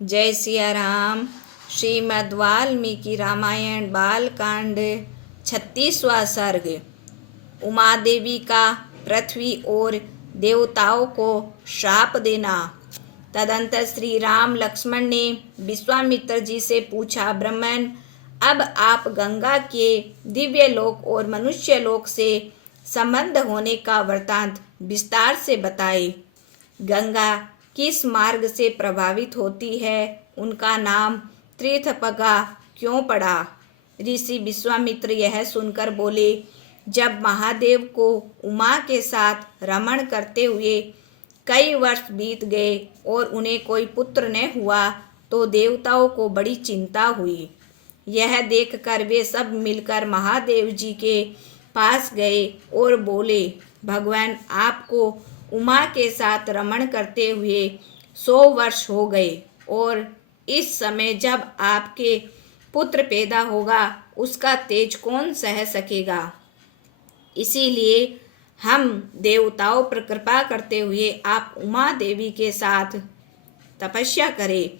जय सिया राम। श्रीमद् वाल्मीकि रामायण बालकांड 36वां सर्ग। उमा देवी का पृथ्वी और देवताओं को श्राप देना। तदंतर श्री राम लक्ष्मण ने विश्वामित्र जी से पूछा, ब्रह्मन, अब आप गंगा के दिव्य लोक और मनुष्य लोक से संबंध होने का वृतांत विस्तार से बताए। गंगा किस मार्ग से प्रभावित होती है, उनका नाम त्रिथपगा क्यों पड़ा? ऋषि विश्वामित्र यह सुनकर बोले, जब महादेव को उमा के साथ रमण करते हुए कई वर्ष बीत गए और उन्हें कोई पुत्र न हुआ तो देवताओं को बड़ी चिंता हुई। यह देखकर वे सब मिलकर महादेव जी के पास गए और बोले, भगवान, आपको उमा के साथ रमण करते हुए 100 वर्ष हो गए और इस समय जब आपके पुत्र पैदा होगा उसका तेज कौन सह सकेगा। इसीलिए हम देवताओं पर कृपा करते हुए आप उमा देवी के साथ तपस्या करें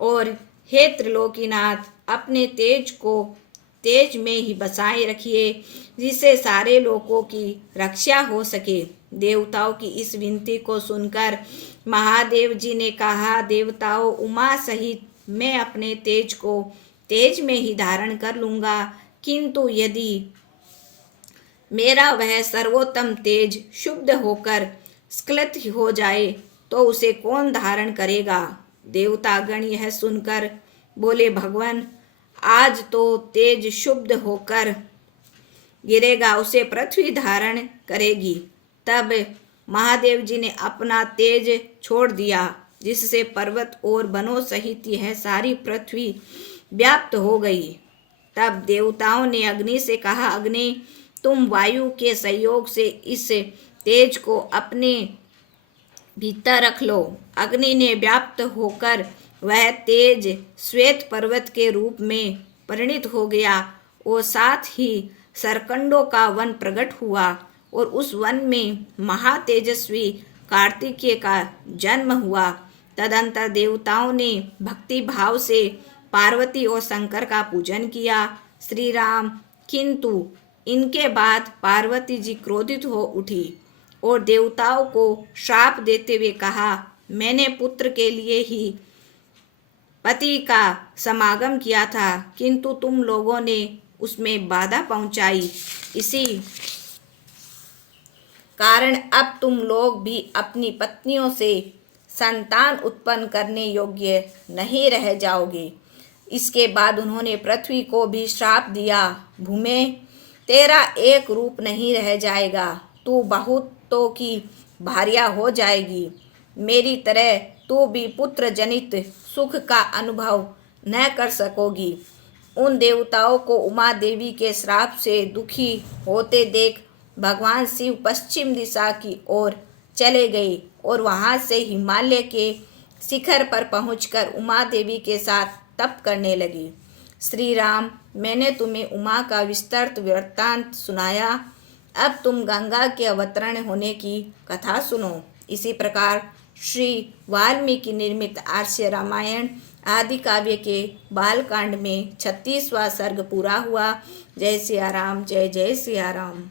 और हे त्रिलोकीनाथ, अपने तेज को तेज में ही बसाए रखिए जिससे सारे लोगों की रक्षा हो सके। देवताओं की इस विनती को सुनकर महादेव जी ने कहा, देवताओं, उमा सहित मैं अपने तेज को तेज में ही धारण कर लूँगा, किंतु यदि मेरा वह सर्वोत्तम तेज शुद्ध होकर स्खलित हो जाए तो उसे कौन धारण करेगा। देवतागण यह सुनकर बोले, भगवान, आज तो तेज शुद्ध होकर गिरेगा, उसे पृथ्वी धारण करेगी। तब महादेव जी ने अपना तेज छोड़ दिया जिससे पर्वत और वनों सहित यह सारी पृथ्वी व्याप्त हो गई। तब देवताओं ने अग्नि से कहा, अग्नि, तुम वायु के सहयोग से इस तेज को अपने भीतर रख लो। अग्नि ने व्याप्त होकर वह तेज श्वेत पर्वत के रूप में परिणित हो गया और साथ ही सरकंडों का वन प्रकट हुआ और उस वन में महातेजस्वी कार्तिकेय का जन्म हुआ। तदंतर देवताओं ने भक्ति भाव से पार्वती और शंकर का पूजन किया। श्री राम, किंतु इनके बाद पार्वती जी क्रोधित हो उठी और देवताओं को श्राप देते हुए कहा, मैंने पुत्र के लिए ही पति का समागम किया था, किंतु तुम लोगों ने उसमें बाधा पहुंचाई। इसी कारण अब तुम लोग भी अपनी पत्नियों से संतान उत्पन्न करने योग्य नहीं रह जाओगे। इसके बाद उन्होंने पृथ्वी को भी श्राप दिया, भूमि, तेरा एक रूप नहीं रह जाएगा, तू बहुतों की भार्या हो जाएगी। मेरी तरह तू भी पुत्र जनित सुख का अनुभव न कर सकोगी। उन देवताओं को उमा देवी के श्राप से दुखी होते देख भगवान शिव पश्चिम दिशा की ओर चले गए और वहां से हिमालय के शिखर पर पहुंचकर उमा देवी के साथ तप करने लगी। श्री राम, मैंने तुम्हें उमा का विस्तृत वृत्तांत सुनाया, अब तुम गंगा के अवतरण होने की कथा सुनो। इसी प्रकार श्री वाल्मीकि निर्मित आर्ष रामायण आदि काव्य के बालकांड में 36वां सर्ग पूरा हुआ। जय सिया राम, जय जय सिया राम।